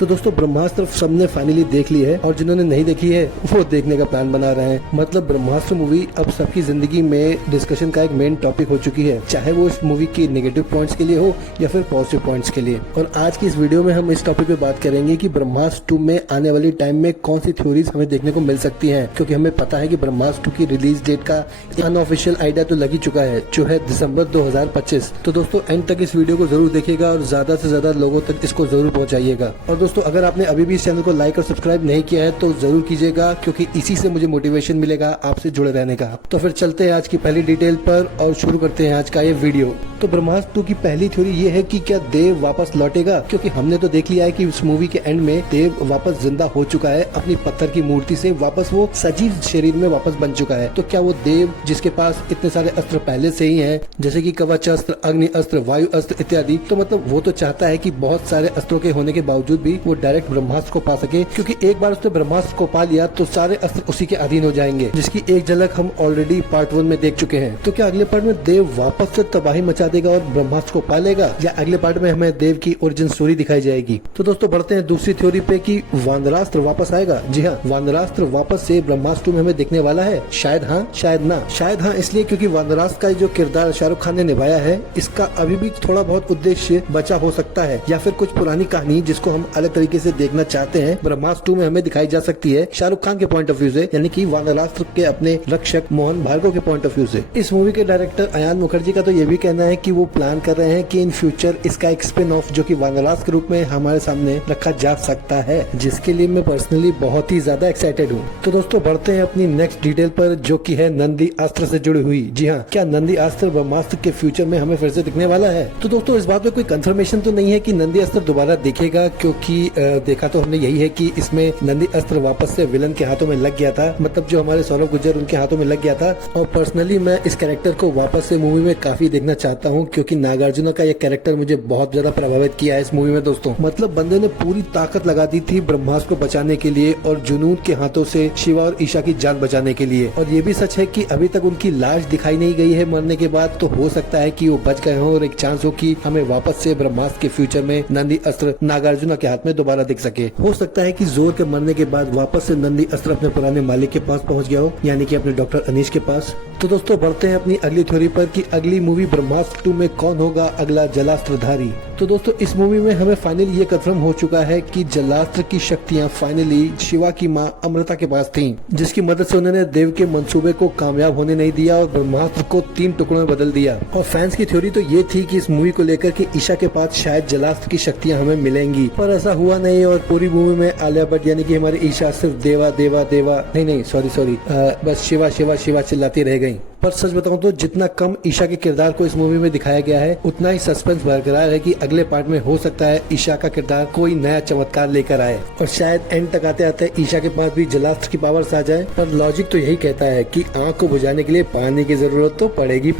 तो दोस्तों ब्रह्मास्त्र सबने फाइनली देख ली है और जिन्होंने नहीं देखी है वो देखने का प्लान बना रहे हैं। मतलब ब्रह्मास्त्र मूवी अब सबकी जिंदगी में डिस्कशन का एक मेन टॉपिक हो चुकी है, चाहे वो इस मूवी की नेगेटिव पॉइंट्स के लिए हो या फिर पॉजिटिव पॉइंट्स के लिए। और आज की इस वीडियो में हम इस टॉपिक पे बात करेंगे कि ब्रह्मास्त्र 2 में आने वाली टाइम में कौन सी थ्योरीज हमें देखने को मिल सकती हैं, क्योंकि हमें पता है कि ब्रह्मास्त्र 2 की रिलीज डेट का अनऑफिशियल आइडिया तो लग ही चुका है, जो है दिसंबर 2025। तो दोस्तों एंड तक इस वीडियो को जरूर देखिएगा और ज्यादा से ज्यादा लोगों तक इसको जरूर पहुंचाइएगा। और दोस्तों अगर आपने अभी भी इस चैनल को लाइक और सब्सक्राइब नहीं किया है तो जरूर कीजिएगा, क्योंकि इसी से मुझे मोटिवेशन मिलेगा आपसे जुड़े रहने का। तो फिर चलते हैं आज की पहली डिटेल पर और शुरू करते हैं आज का ये वीडियो। तो ब्रह्मास्त्र 2 की पहली थ्योरी ये है कि क्या देव वापस लौटेगा, क्योंकि हमने तो देख लिया है कि इस मूवी के एंड में देव वापस जिंदा हो चुका है, अपनी पत्थर की मूर्ति से वापस वो सजीव शरीर में वापस बन चुका है। तो क्या वो देव जिसके पास इतने सारे अस्त्र पहले से ही हैं, जैसे कि कवच अस्त्र, अग्नि अस्त्र, वायु अस्त्र इत्यादि, तो मतलब वो तो चाहता है कि बहुत सारे अस्त्रों के होने के बावजूद भी वो डायरेक्ट ब्रह्मास्त्र को पा सके, क्योंकि एक बार उसने ब्रह्मास्त्र को पा लिया तो सारे अस्त्र उसी के अधीन हो जाएंगे, जिसकी एक झलक हम ऑलरेडी पार्ट 1 में देख चुके हैं। तो क्या अगले पार्ट में देव वापस से तबाही मचा देगा और ब्रह्मास्त्र को पा लेगा, या अगले पार्ट में हमें देव की ओरिजिन स्टोरी दिखाई जाएगी। तो दोस्तों बढ़ते हैं दूसरी थ्योरी पे कि वानरास्त्र वापस आएगा। जी हाँ, वानरास्त्र वापस से ब्रह्मास्त्र 2 में हमें देखने वाला है। शायद हाँ शायद ना। शायद हाँ इसलिए क्योंकि वानरास्त्र का जो किरदार शाहरुख खान ने निभाया है, इसका अभी भी थोड़ा बहुत उद्देश्य बचा हो सकता है, या फिर कुछ पुरानी कहानी जिसको हम अलग तरीके से देखना चाहते हैं ब्रह्मास्त्र 2 में हमें दिखाई जा सकती है शाहरुख खान के पॉइंट ऑफ व्यू से, यानी कि वानरास्त्र के अपने रक्षक मोहन भार्गव के पॉइंट ऑफ व्यू से। इस मूवी के डायरेक्टर अयान मुखर्जी का तो ये भी कहना है कि वो प्लान कर रहे हैं कि इन फ्यूचर इसका एक स्पिन ऑफ जो कि वानरास्त्र के रूप में हमारे सामने रखा जा सकता है, जिसके लिए मैं पर्सनली बहुत ही ज्यादा एक्साइटेड हूँ। तो दोस्तों बढ़ते हैं अपनी नेक्स्ट डिटेल पर, जो कि है नंदी अस्त्र से जुड़ी हुई। जी हाँ, क्या नंदी अस्त्र ब्रह्मास्त्र के फ्यूचर में हमें फिर से दिखने वाला है? तो दोस्तों इस बात में कोई कंफर्मेशन तो नहीं है कि नंदी अस्त्र दोबारा दिखेगा, क्योंकि देखा तो हमने यही है कि इसमें नंदी अस्त्र वापस से विलन के हाथों में लग गया था, मतलब जो हमारे सौरभ गुर्जर उनके हाथों में लग गया था। और पर्सनली मैं इस कैरेक्टर को वापस से मूवी में काफी देखना चाहता हूँ, क्योंकि नागार्जुन का ये कैरेक्टर मुझे बहुत ज्यादा प्रभावित किया है इस मूवी में। दोस्तों मतलब बंदे ने पूरी ताकत लगा दी थी ब्रह्मास्त्र को बचाने के लिए और जुनून के हाथों से शिवा और ईशा की जान बचाने के लिए। और ये भी सच है कि अभी तक उनकी लाश दिखाई नहीं गई है मरने के बाद, तो हो सकता है कि वो बच गए हों और एक चांस हो कि हमें वापस से ब्रह्मास्त्र के फ्यूचर में नंदी अस्त्र नागार्जुन के हाथ में दोबारा दिख सके। हो सकता है कि जोर के मरने के बाद वापस से नंदी अस्त्र अपने पुराने मालिक के पास पहुंच गया हो, यानी कि अपने डॉक्टर अनीश के पास। तो दोस्तों बढ़ते हैं अपनी अगली थ्योरी पर कि अगली मूवी ब्रह्मास्त्र 2 में कौन होगा अगला जलास्त्रधारी। तो दोस्तों इस मूवी में हमें फाइनली ये कंफर्म हो चुका है कि जलास्त्र की शक्तियां फाइनली शिवा की मां अमृता के पास थीं, जिसकी मदद से उन्होंने देव के मंसूबे को कामयाब होने नहीं दिया और ब्रह्मास्त्र को 3 टुकड़ों में बदल दिया। और फैंस की थ्योरी तो ये थी कि इस मूवी को लेकर कि ईशा के पास शायद जलास्त्र की शक्तियां हमें मिलेंगी, पर ऐसा हुआ नहीं और पूरी मूवी में आलिया भट्ट यानी कि हमारी ईशा सिर्फ देवा देवा देवा नहीं सॉरी बस शिवा शिवा शिवा चिल्लाती रह गई। पर सच बताऊं तो जितना कम ईशा के किरदार को इस मूवी में दिखाया गया है, उतना ही सस्पेंस बरकरार है कि अगले पार्ट में हो सकता है ईशा का किरदार कोई नया चमत्कार लेकर आए और शायद एंड तक आते आते ईशा के पास भी जलास्त्र की पावर्स आ जाए। पर लॉजिक तो यही कहता है कि आँख को बुझाने के लिए पानी की जरूरत तो पड़ेगी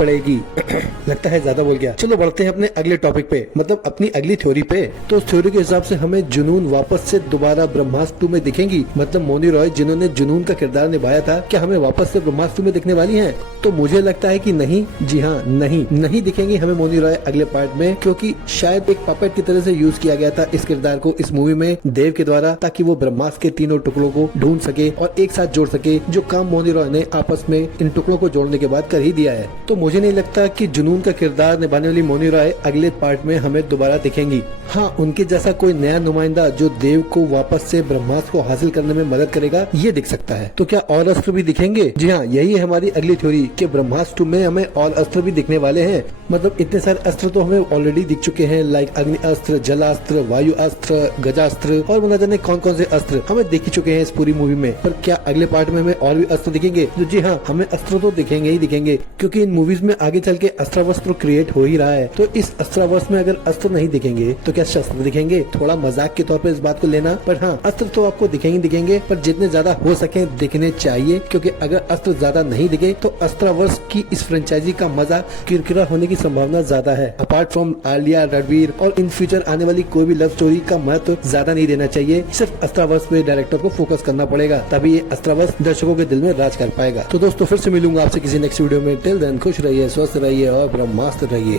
लगता है ज्यादा बोल गया। चलो बढ़ते हैं अपने अगले टॉपिक पे, मतलब अपनी अगली थ्योरी पे। तो उस थ्योरी के हिसाब से हमें जुनून वापस से दोबारा ब्रह्मास्त्र 2 में दिखेंगी, मतलब मोनी रॉय जिन्होंने जुनून का किरदार निभाया था, क्या हमें वापस से ब्रह्मास्त्र 2 में दिखने वाली है? तो मुझे लगता है कि नहीं। जी हाँ, नहीं दिखेंगे हमें मोनी रॉय अगले पार्ट में, क्योंकि शायद एक पपेट की तरह से यूज किया गया था इस किरदार को इस मूवी में देव के द्वारा, ताकि वो ब्रह्मास्त्र के तीनों टुकड़ों को ढूंढ सके और एक साथ जोड़ सके, जो काम मोनी रॉय ने आपस में इन टुकड़ों को जोड़ने के बाद कर ही दिया है। तो मुझे नहीं लगता कि जुनून का किरदार निभाने वाली मोनी रॉय अगले पार्ट में हमें दोबारा दिखेंगी। हाँ, उनके जैसा कोई नया नुमाइंदा जो देव को वापस से ब्रह्मास्त्र को हासिल करने में मदद करेगा, ये दिख सकता है। तो क्या और अस्त्र भी दिखेंगे? जी हाँ, यही है हमारी अगली थ्योरी कि ब्रह्मास्त्र में हमें और अस्त्र भी दिखने वाले हैं। मतलब इतने सारे अस्त्र तो हमें ऑलरेडी दिख चुके हैं, लाइक अग्नि अस्त्र, जलास्त्र, वायु अस्त्र, गजास्त्र और न जाने कौन कौन से अस्त्र हमें दिख चुके हैं इस पूरी मूवी में। पर क्या अगले पार्ट में हमें और भी अस्त्र दिखेंगे? तो जी हाँ, हमें अस्त्र तो दिखेंगे ही दिखेंगे, क्योंकि इन मूवीज में आगे चल के अस्त्रावस्त्र क्रिएट हो ही रहा है। तो इस अस्त्रावस्त्र में अगर अस्त्र नहीं दिखेंगे तो क्या शस्त्र दिखेंगे? थोड़ा मजाक के तौर पर इस बात को लेना, पर हाँ अस्त्र तो आपको दिखेंगे, पर जितने ज्यादा हो सके दिखने चाहिए, क्योंकि अगर अस्त्र ज्यादा नहीं दिखे तो अस्त्रावस्त्र की इस फ्रेंचाइजी का मजा किरकिरा होने की संभावना ज्यादा है। अपार्ट फ्रॉम आलिया, रणवीर और इन फ्यूचर आने वाली कोई भी लव स्टोरी का महत्व ज्यादा नहीं देना चाहिए, सिर्फ अस्त्रावस्त्र पे डायरेक्टर को फोकस करना पड़ेगा, तभी ये अस्त्रावस्त्र दर्शकों के दिल में राज कर पाएगा। तो दोस्तों फिर से मिलूंगा आपसे किसी नेक्स्ट वीडियो में। टिल देन खुश रहिए, स्वस्थ रहिए और ब्रह्मास्त्र रहिए।